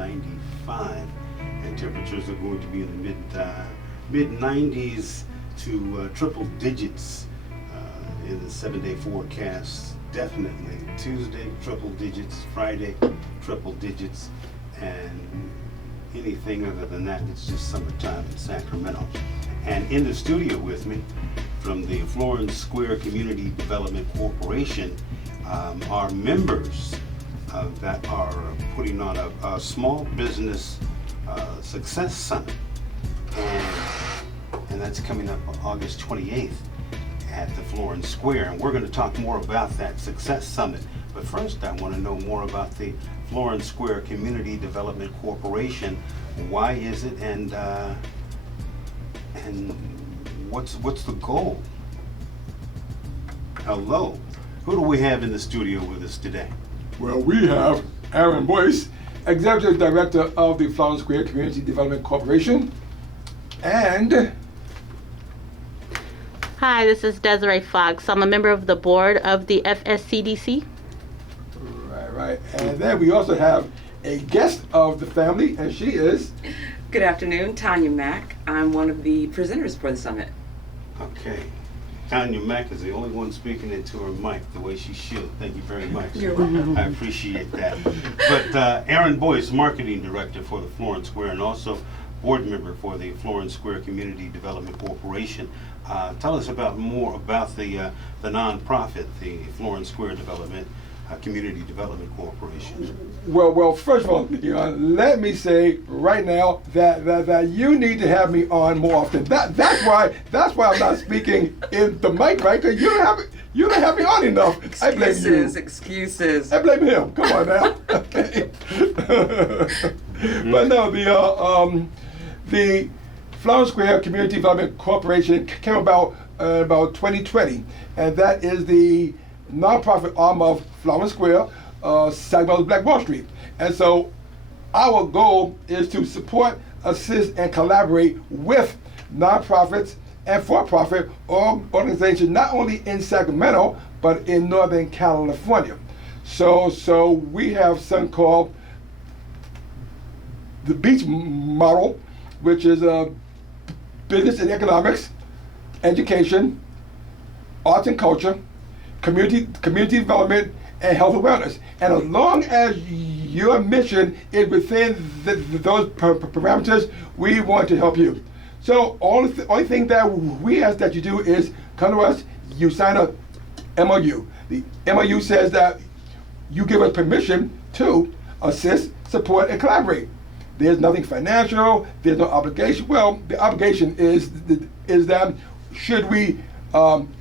95, and temperatures are going to be in the mid 90s to triple digits in the 7-day forecast. Definitely Tuesday triple digits, Friday triple digits, and anything other than that, it's just summertime in Sacramento. And in the studio with me from the Florence Square Community Development Corporation are members that are putting on a small business success summit, and that's coming up on August 28th at the Florence Square, and we're going to talk more about that success summit. But first, I want to know more about the Florence Square Community Development Corporation. Why is it, and what's the goal? Hello, who do we have in the studio with us today? Well, we have Aaron Boyce, Executive Director of the Florence Square Community Development Corporation, and Hi, this is Desiree Fox. I'm a member of the board of the FSCDC. right. And then we also have a guest of the family, and she is Good afternoon, Tanya Mack. I'm one of the presenters for the summit. Okay. Tanya Mack is the only one speaking into her mic the way she should. Thank you very much. You're welcome. I appreciate that. But Aaron Boyce, Marketing Director for the Florence Square and also board member for the Florence Square Community Development Corporation. Tell us more about the nonprofit, the Florence Square Community Development Corporation. well. First of all, let me say right now that you need to have me on more often. That's why I'm not speaking in the mic, right? Because you don't have me on enough. I blame you. Excuses. I blame him. Come on now. Okay. But no, the Florence Square Community Development Corporation came about 2020, and that is the nonprofit arm of Florence Square, Sacramento's Black Wall Street. And so our goal is to support, assist, and collaborate with nonprofits and for-profit organizations, not only in Sacramento, but in Northern California. So we have something called the BEACH model, which is business and economics, education, arts and culture, community development, and health and wellness. And as long as your mission is within those parameters, we want to help you. So only thing that we ask that you do is come to us, you sign a MOU. The MOU says that you give us permission to assist, support, and collaborate. There's nothing financial, there's no obligation. Well, the obligation is that should we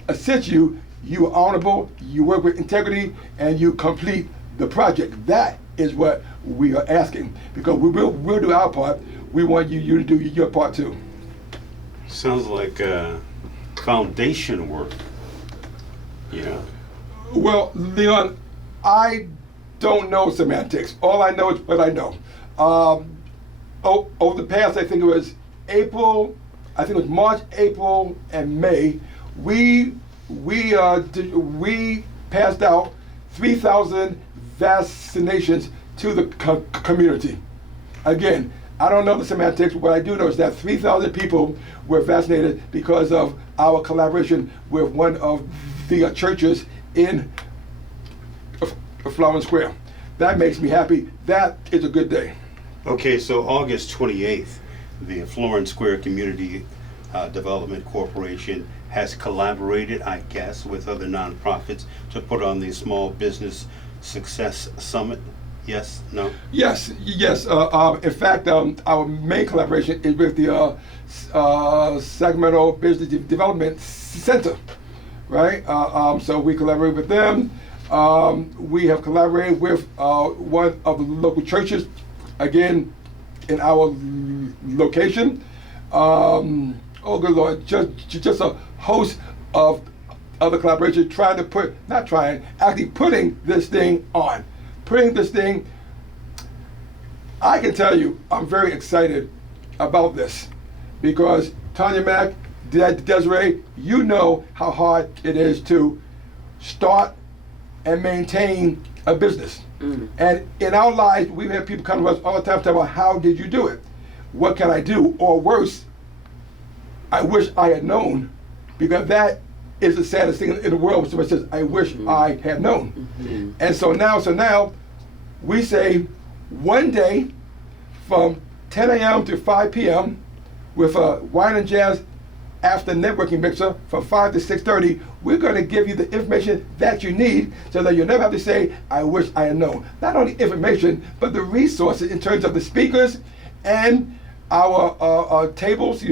assist you, you are honorable, you work with integrity, and you complete the project. That is what we are asking, because we'll do our part. We want you to do your part too. Sounds like foundation work. Yeah. Well, Leon, I don't know semantics. All I know is what I know. Over the past, I think it was March, April, and May, we passed out 3,000 vaccinations to the community. Again, I don't know the semantics, but what I do know is that 3,000 people were vaccinated because of our collaboration with one of the churches in Florence Square. That makes me happy. That is a good day. Okay, so August 28th, the Florence Square Community Development Corporation has collaborated, I guess, with other nonprofits to put on the Small Business Success Summit. Yes? No? Yes. In fact, our main collaboration is with the Sacramento Business Development Center, right? So we collaborate with them. We have collaborated with one of the local churches, again, in our location. Oh, good Lord, just a host of other collaborations actually putting this thing on. I can tell you, I'm very excited about this, because Tanya Mack, Desiree, you know how hard it is to start and maintain a business. And in our lives, we've had people come to us all the time talking about, how did you do it? What can I do? Or worse, I wish I had known, because that is the saddest thing in the world when somebody says, I wish I had known. And so now we say one day from 10 a.m. to 5 p.m. with a wine and jazz after networking mixer from 5 to 6:30, we're going to give you the information that you need so that you'll never have to say, I wish I had known. Not only information, but the resources in terms of the speakers and our tables,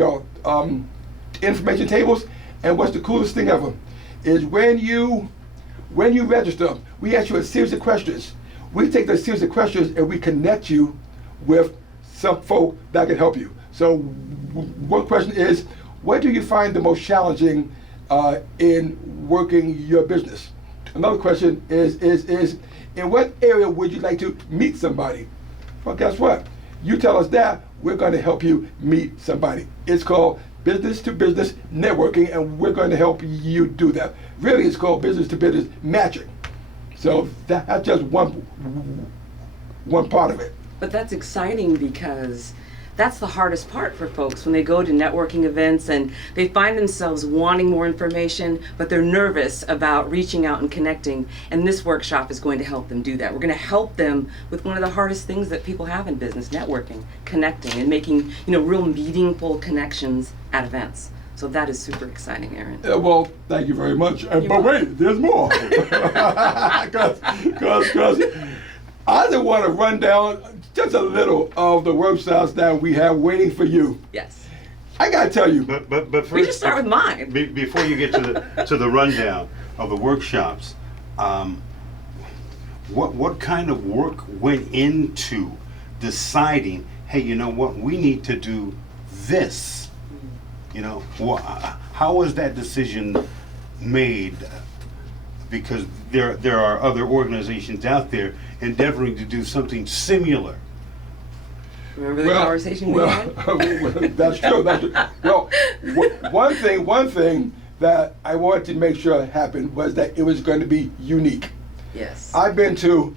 information tables. And what's the coolest thing ever is when you register, we ask you a series of questions. We take those series of questions and we connect you with some folk that can help you. So one question is, what do you find the most challenging in working your business? Another question is in what area would you like to meet somebody? Well, guess what? You tell us that, we're going to help you meet somebody. It's called business to business networking, and we're going to help you do that. Really, it's called business to business matching. So that's just one part of it. But that's exciting because that's the hardest part for folks when they go to networking events and they find themselves wanting more information, but they're nervous about reaching out and connecting. And this workshop is going to help them do that. We're going to help them with one of the hardest things that people have in business, networking, connecting, and making real meaningful connections at events. So that is super exciting, Aaron. Well, thank you very much. But wait, there's more. Because I just want to run down just a little of the workshops that we have waiting for you. Yes. I gotta tell you. But first, We just start with mine. Before you get to the rundown of the workshops, what kind of work went into deciding, hey, you know what, we need to do this? How was that decision made? Because there are other organizations out there endeavoring to do something similar. Remember the conversation we had? That's true. Well, one thing that I wanted to make sure happened was that it was going to be unique. Yes. I've been to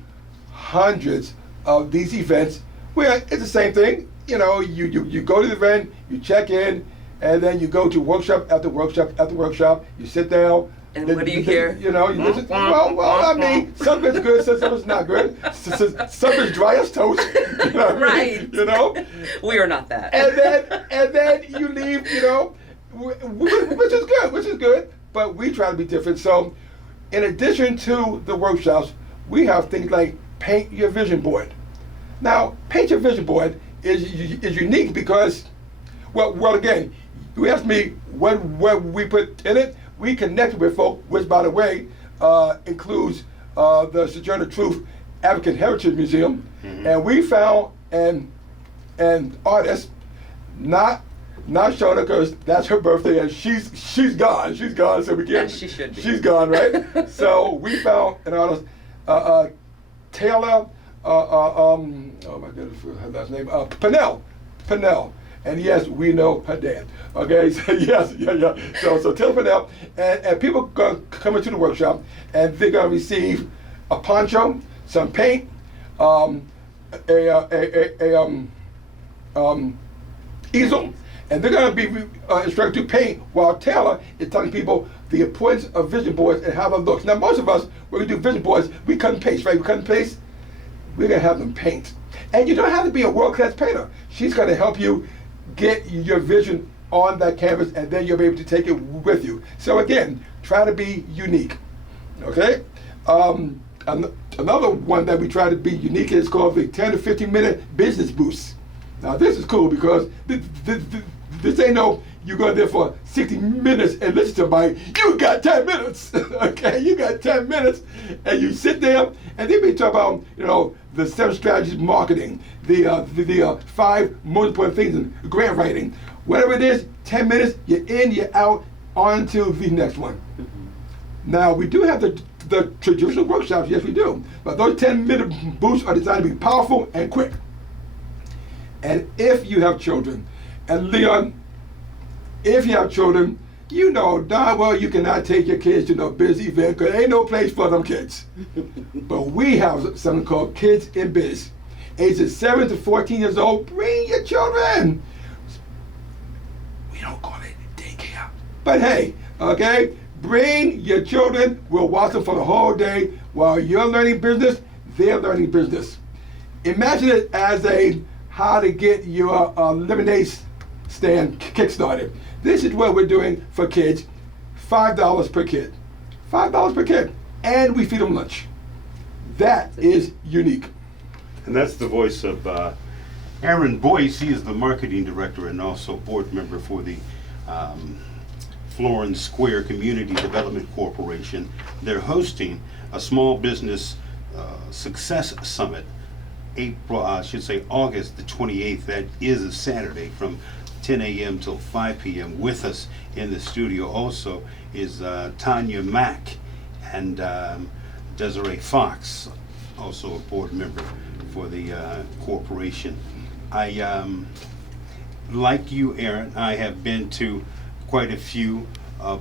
hundreds of these events where it's the same thing. You go to the event, you check in, and then you go to workshop after workshop after workshop. You sit down. And what do you hear? You listen. Well, I mean, some of it's good, some of it's not good. Some is dry as toast. You know what I mean? We are not that. And then you leave. Which is good. But we try to be different. So, in addition to the workshops, we have things like paint your vision board. Now, paint your vision board is unique because, well, again, you asked me what we put in it. We connected with folk, which, by the way, includes the Sojourner Truth African Heritage Museum, and we found an artist, not Shona, because that's her birthday, and she's gone. She's gone, so we can't. Yes, she should be. She's gone, right? So we found an artist, Taylor. Oh my goodness, her last name, Pennell. And yes, we know her dad. Okay, so yes, yeah. So Taylor Pennell, and people gonna come into the workshop, and they're gonna receive a poncho, some paint, easel, and they're gonna be instructed to paint. While Taylor is telling people the importance of vision boards and how they look. Now, most of us, when we do vision boards, we cut and paste, right? We cut and paste. We're gonna have them paint, and you don't have to be a world-class painter. She's gonna help you get your vision on that canvas, and then you'll be able to take it with you. So again, try to be unique, okay? Another one that we try to be unique is called the 10 to 15 minute business boost. Now this is cool because this ain't no, you go there for 60 minutes and listen to somebody. You got 10 minutes, okay? You got 10 minutes, and you sit there, and they be talking about, the 7 strategies of marketing, the 5 most important things in grant writing. Whatever it is, 10 minutes, you're in, you're out, on to the next one. Now, we do have the traditional workshops, yes we do, but those 10-minute boosts are designed to be powerful and quick. And if you have children, and Leon, if you have children, you know darn well you cannot take your kids to no biz event because ain't no place for them kids. But we have something called Kids in Biz. Ages 7 to 14 years old, bring your children. We don't call it daycare. But hey, okay, bring your children. We'll watch them for the whole day. While you're learning business, they're learning business. Imagine it as a how to get your lemonade stand kick-started. This is what we're doing for kids, $5 per kid. $5 per kid. And we feed them lunch. That is unique. And that's the voice of Aaron Boyce. He is the marketing director and also board member for the Florence Square Community Development Corporation. They're hosting a small business success summit, August the 28th. That is a Saturday from 10 a.m. till 5 p.m. With us in the studio also is Tanya Mack and Desiree Fox, also a board member for the corporation. I, like you, Aaron, I have been to quite a few of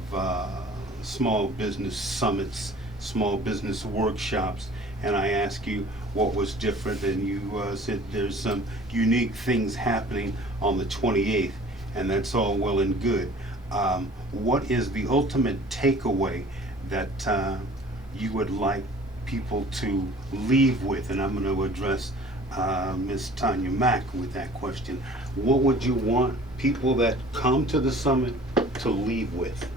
small business summits, small business workshops, and I asked you what was different, and you said there's some unique things happening on the 28th, and that's all well and good. What is the ultimate takeaway that you would like people to leave with? And I'm going to address Ms. Tanya Mack with that question. What would you want people that come to the summit to leave with?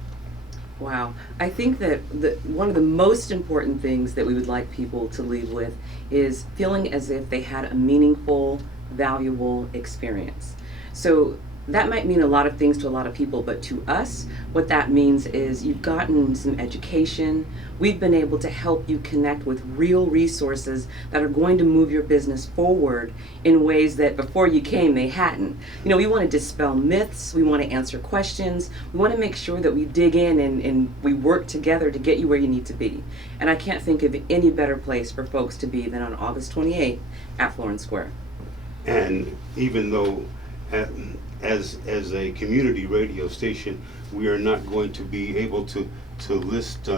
Wow. I think that one of the most important things that we would like people to leave with is feeling as if they had a meaningful, valuable experience. So that might mean a lot of things to a lot of people, but to us, what that means is you've gotten some education. We've been able to help you connect with real resources that are going to move your business forward in ways that before you came, they hadn't. You know, we want to dispel myths. We want to answer questions. We want to make sure that we dig in and we work together to get you where you need to be. And I can't think of any better place for folks to be than on August 28th at Florence Square. And even though as a community radio station, we are not going to be able to list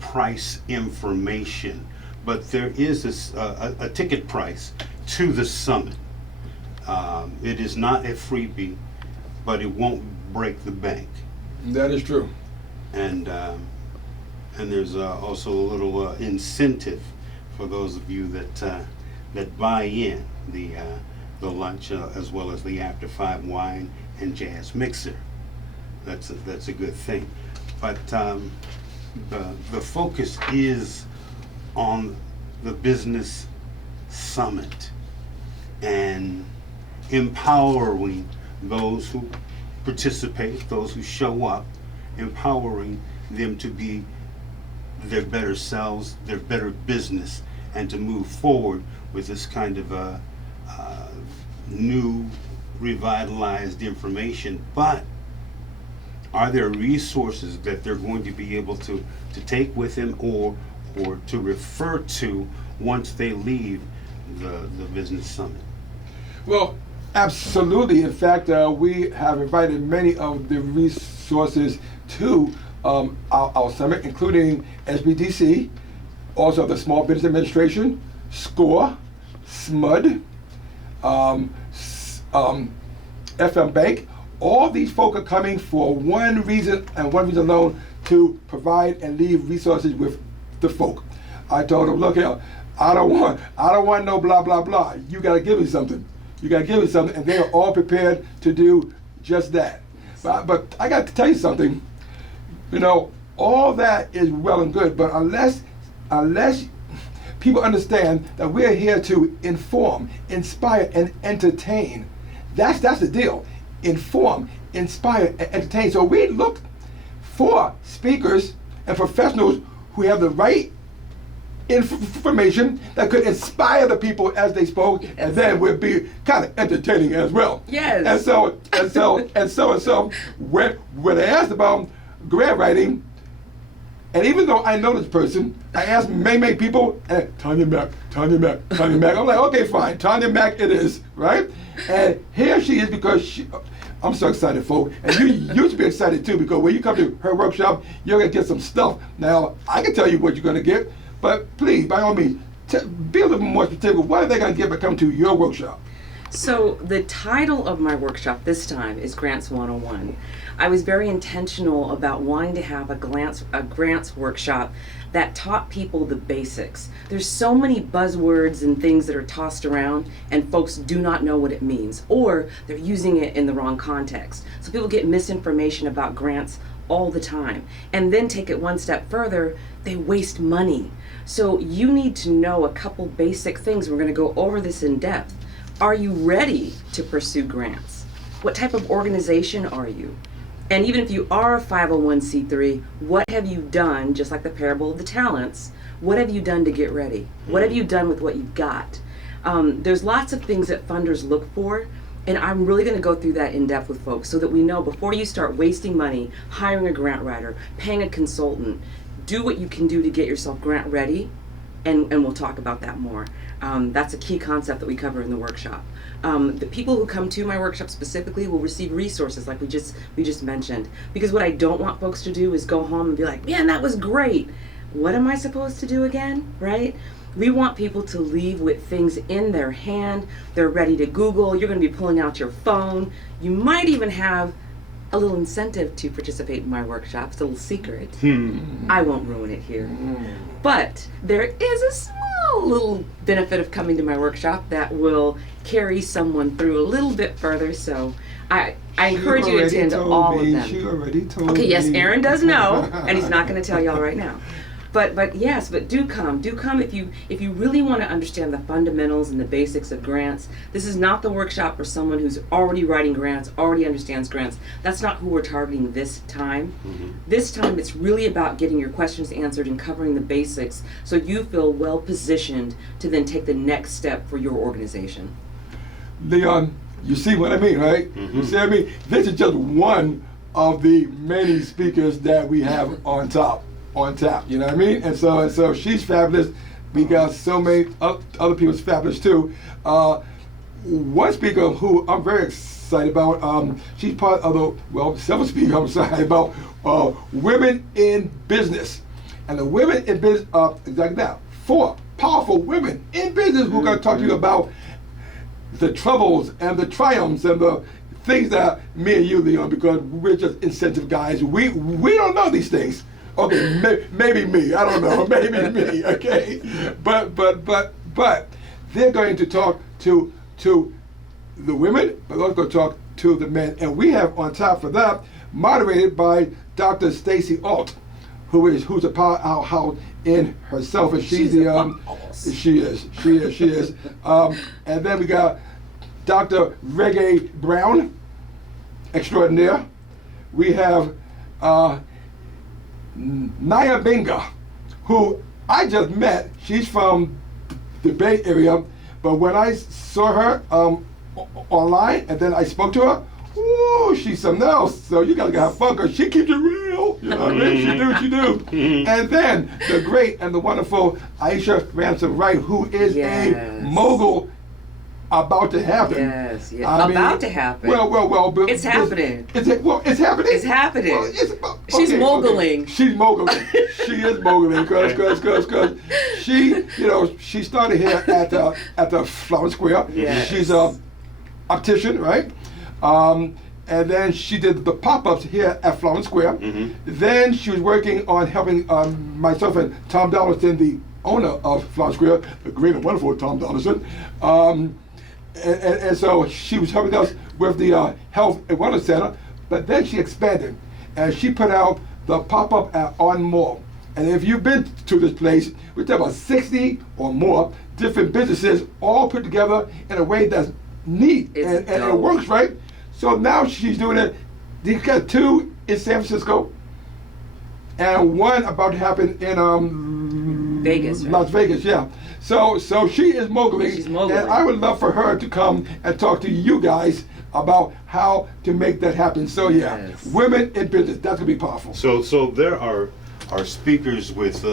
price information, but there is a ticket price to the summit. It is not a freebie, but it won't break the bank. That is true. And there's also a little incentive for those of you that buy in the lunch as well as the after 5 wine and jazz mixer. That's a good thing. But the focus is on the business summit and empowering those who participate, those who show up, empowering them to be their better selves, their better business, and to move forward with this kind of new, revitalized information. But are there resources that they're going to be able to take with them or to refer to once they leave the business summit? Well, absolutely. In fact, we have invited many of the resources to our summit, including SBDC, also the Small Business Administration, SCORE, SMUD, FM Bank. All these folk are coming for one reason and one reason alone: to provide and leave resources with the folk. I told them, look here, I don't want no blah blah blah. You gotta give me something. You gotta give me something, and they are all prepared to do just that. But I got to tell you something. You know, all that is well and good, but unless people understand that we're here to inform, inspire, and entertain, that's the deal. Inform, inspire, and entertain. So we look for speakers and professionals who have the right information that could inspire the people as they spoke, and then we'll be kind of entertaining as well. Yes. And so when I asked about grant writing, and even though I know this person, I asked many people, and Tanya Mack. I'm like, okay, fine, Tanya Mack it is, right? And here she is because I'm so excited, folks. And you should be excited too, because when you come to her workshop, you're going to get some stuff. Now, I can tell you what you're going to get, but please, by all means, be a little more specific. What are they going to get by coming to your workshop? So the title of my workshop this time is Grants 101. I was very intentional about wanting to have a grants workshop that taught people the basics. There's so many buzzwords and things that are tossed around and folks do not know what it means, or they're using it in the wrong context. So people get misinformation about grants all the time. And then take it one step further, they waste money. So you need to know a couple basic things. We're going to go over this in depth. Are you ready to pursue grants? What type of organization are you? And even if you are a 501c3, what have you done, just like the parable of the talents, what have you done to get ready? What have you done with what you've got? There's lots of things that funders look for, and I'm really going to go through that in depth with folks so that we know before you start wasting money, hiring a grant writer, paying a consultant, do what you can do to get yourself grant ready, and we'll talk about that more. That's a key concept that we cover in the workshop. The people who come to my workshop specifically will receive resources like we just mentioned. Because what I don't want folks to do is go home and be like, man, that was great. What am I supposed to do again, right? We want people to leave with things in their hand. They're ready to Google. You're going to be pulling out your phone. You might even have a little incentive to participate in my workshop. It's a little secret. I won't ruin it here. But there is a small little benefit of coming to my workshop that will carry someone through a little bit further. So I encourage you to attend all of them. She already told Okay, yes, me. Aaron does know, and he's not going to tell y'all right now. But do come if you really want to understand the fundamentals and the basics of grants. This is not the workshop for someone who's already writing grants, already understands grants. That's not who we're targeting this time. This time it's really about getting your questions answered and covering the basics so you feel well positioned to then take the next step for your organization. Leon, you see what I mean, right? You see what I mean? This is just one of the many speakers that we have on tap, you know what I mean? And so she's fabulous. We got so many other people's fabulous too. One speaker who I'm very excited about, she's part of several speakers I'm excited about, women in business. And the women in business, exactly that, 4 powerful women in business who are going to talk to you about the troubles and the triumphs and the things that me and you, Leon, because we're just insensitive guys, we don't know these things. Okay, maybe me, I don't know, maybe me, okay? But they're going to talk to the women, but they're also going to talk to the men. And we have on top of that, moderated by Dr. Stacy Alt, who's a powerhouse in herself, and she's the she is. And then we got Dr. Reggae Brown, extraordinaire. We have Naya Binga, who I just met. She's from the Bay Area, but when I saw her online and then I spoke to her, ooh, she's something else. So you gotta have fun, because she keeps it real. You know what I mean? She do. And then the great and the wonderful Aisha Ransom Wright, who is a mogul about to happen. Yes. I mean, about to happen. Well. But it's happening. It's happening. It's happening. Well, She's moguling. Okay. She's moguling. She is moguling because she started here at the Flower Square. Yes. She's a optician, right? And then she did the pop-ups here at Flower Square. Then she was working on helping myself and Tom Donaldson, the owner of Flower Square, the great and wonderful Tom Donaldson. And so she was helping us with the Health and Wellness Center, but then she expanded and she put out the pop-up at On Mall. And if you've been to this place, we talk about 60 or more different businesses all put together in a way that's neat and it works, right? So now she's doing it. They got 2 in San Francisco and 1 about to happen in Vegas, right? Las Vegas, yeah. So she is moguling. She's moguling. And I would love for her to come and talk to you guys about how to make that happen. So women in business, that's gonna be powerful. So there are speakers with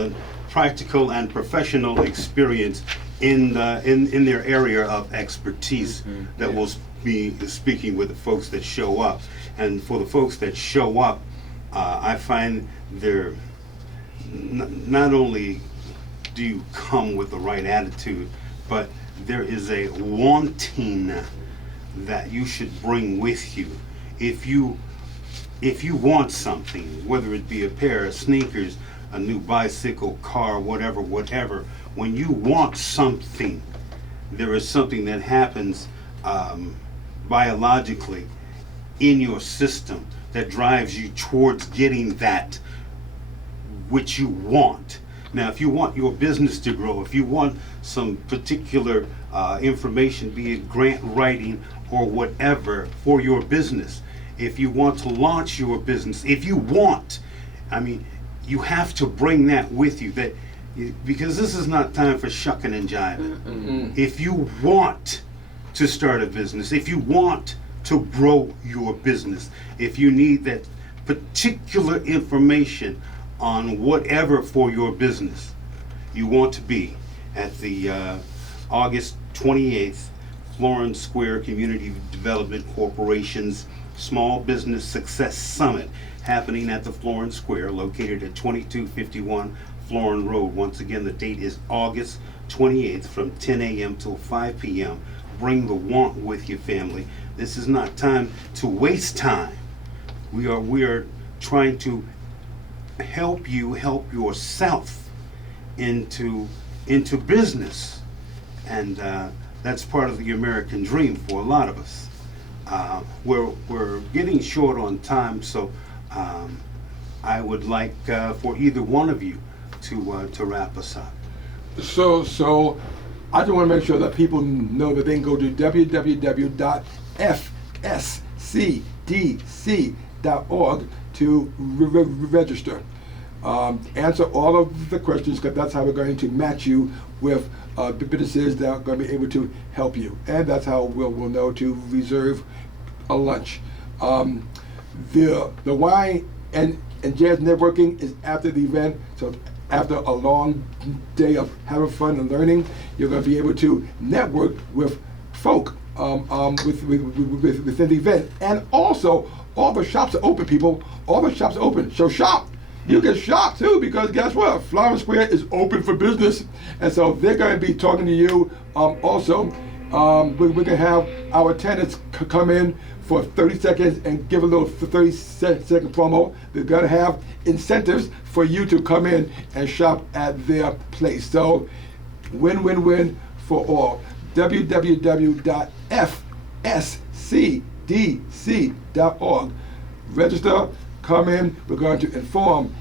practical and professional experience in their area of expertise that will be speaking with the folks that show up. And for the folks that show up, I find they're not only do you come with the right attitude, but there is a wanting that you should bring with you. If you want something, whether it be a pair of sneakers, a new bicycle, car, whatever, when you want something, there is something that happens biologically in your system that drives you towards getting that which you want. Now, if you want your business to grow, if you want some particular information, be it grant writing or whatever for your business, if you want to launch your business, if you want, you have to bring that with you, because this is not time for shucking and jiving. If you want to start a business, if you want to grow your business, if you need that particular information on whatever for your business, you want to be at the August 28th Florence Square Community Development Corporation's Small Business Success Summit, happening at the Florence Square, located at 2251 Florence Road. Once again, the date is August 28th from 10 a.m. till 5 p.m. Bring the want with you, family. This is not time to waste time. We are trying to help you help yourself into business, and that's part of the American dream for a lot of us. We're getting short on time, so I would like for either one of you to wrap us up. So I just want to make sure that people know that they can go to www.fscdc.org to register. Answer all of the questions, because that's how we're going to match you with businesses that are going to be able to help you, and that's how we'll know to reserve a lunch. The wine and jazz networking is after the event, so after a long day of having fun and learning, you're going to be able to network with folk within the event. And also, all the shops are open, people. All the shops are open. So shop. You can shop too, because guess what? Florence Square is open for business. And so they're going to be talking to you also. We're going to have our tenants come in for 30 seconds and give a little 30-second promo. They're going to have incentives for you to come in and shop at their place. So win-win-win for all. www.fscdc.org. Register, come in. We're going to inform,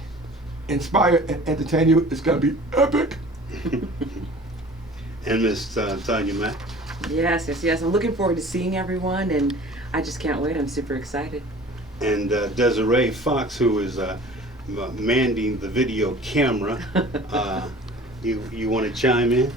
inspire, and entertain you. It's going to be epic. And Miss Tanya Mack? Yes. I'm looking forward to seeing everyone, and I just can't wait. I'm super excited. And Desiree Fox, who is manning the video camera. You want to chime in?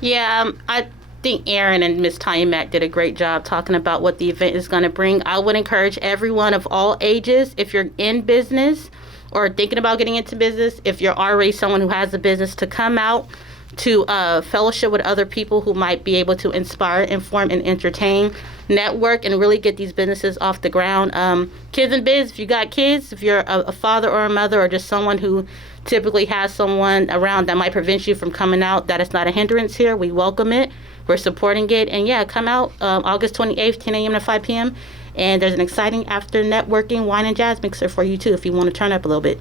Yeah, I think Aaron and Miss Tanya Mack did a great job talking about what the event is going to bring. I would encourage everyone of all ages, if you're in business or thinking about getting into business, if you're already someone who has a business, to come out to fellowship with other people who might be able to inspire, inform, and entertain, network, and really get these businesses off the ground. Kids in biz, if you got kids, if you're a father or a mother, or just someone who typically has someone around that might prevent you from coming out, that is not a hindrance here. We welcome it. We're supporting it. And yeah, come out August 28th, 10 a.m. to 5 p.m. And there's an exciting after networking wine and jazz mixer for you too, if you want to turn up a little bit.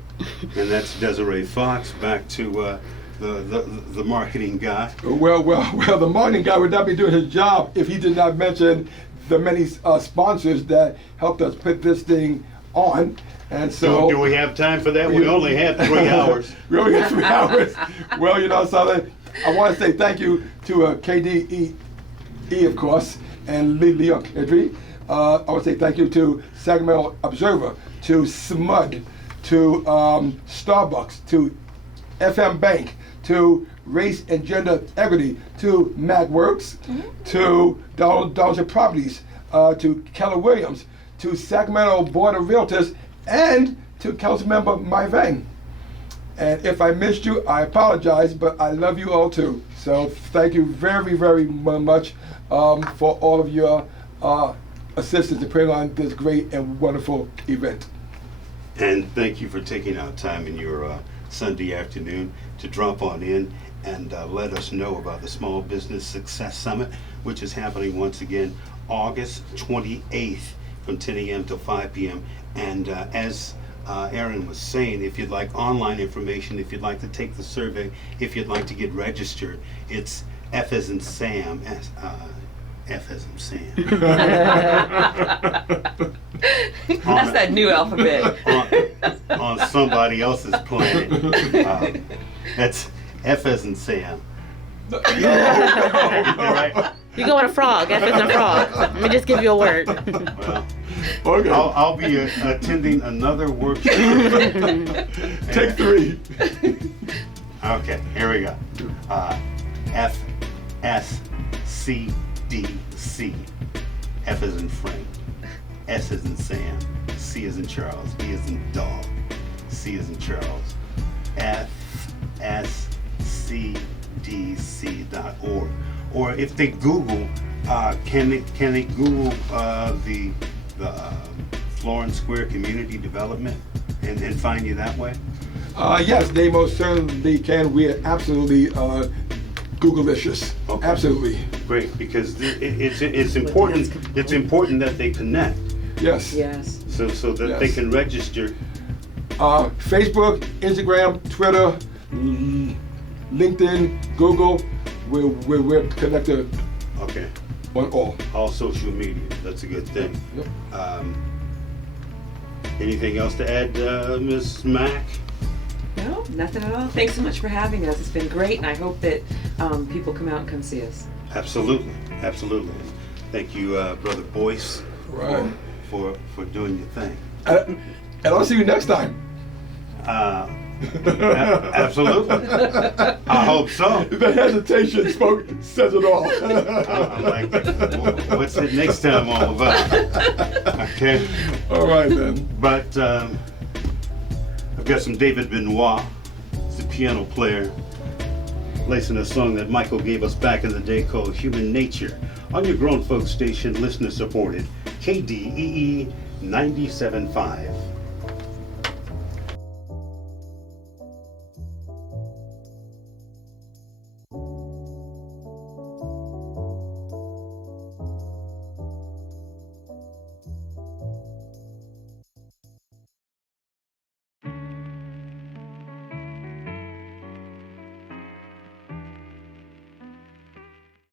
And that's Desiree Fox. Back to the marketing guy. Well, the marketing guy would not be doing his job if he did not mention the many sponsors that helped us put this thing on. And so, do we have time for that? We only have 3 hours. We only have 3 hours. Well, so I want to say thank you to KDEE, of course, and Leon Edry. I want to say thank you to Sacramento Observer, to SMUD, to Starbucks, to FM Bank, to Race and Gender Equity, to MacWorks, to Dollar Properties, to Keller Williams, to Sacramento Board of Realtors, and to Councilmember Mai Vang. And if I missed you, I apologize, but I love you all too. So thank you very, very much for all of your assistance in putting on this great and wonderful event. And thank you for taking out time in your Sunday afternoon to drop on in and let us know about the Small Business Success Summit, which is happening once again August 28th from 10 a.m. to 5 p.m. And as Aaron was saying, if you'd like online information, if you'd like to take the survey, if you'd like to get registered, it's F as in Sam, F as in Sam. That's that new alphabet. on somebody else's planet. That's F as in Sam. Right? You go with a frog. F is a frog. Let me just give you a word. Well, Okay. I'll be attending another workshop. Take 3. Okay, here we go. FSCDC. F as in Frank. S as in Sam. C as in Charles. D as in dog. C as in Charles. FSCDC.org. Or if they Google, can they Google the Florence Square Community Development and find you that way? Yes, they most certainly can. We are absolutely Google-licious. Okay. Absolutely. Great, because it's important. It's important that they connect, Yes. Yes. so that they Yes. can register. Facebook, Instagram, Twitter, LinkedIn, Google. We're connected Okay, on all. all social media. That's a good thing. Yep. Anything else to add, Ms. Mack? No, nothing at all. Thanks so much for having us. It's been great, and I hope that people come out and come see us. Absolutely, absolutely. Thank you, Brother Boyce, Right. for doing your thing. And I'll see you next time. Absolutely. I hope so. The hesitation says it all. I'm like, what's it next time all about? Okay. All right then. But I've got some David Benoit, he's a piano player, lacing a song that Michael gave us back in the day called Human Nature on your grown folks station, listener supported, KDEE 97.5.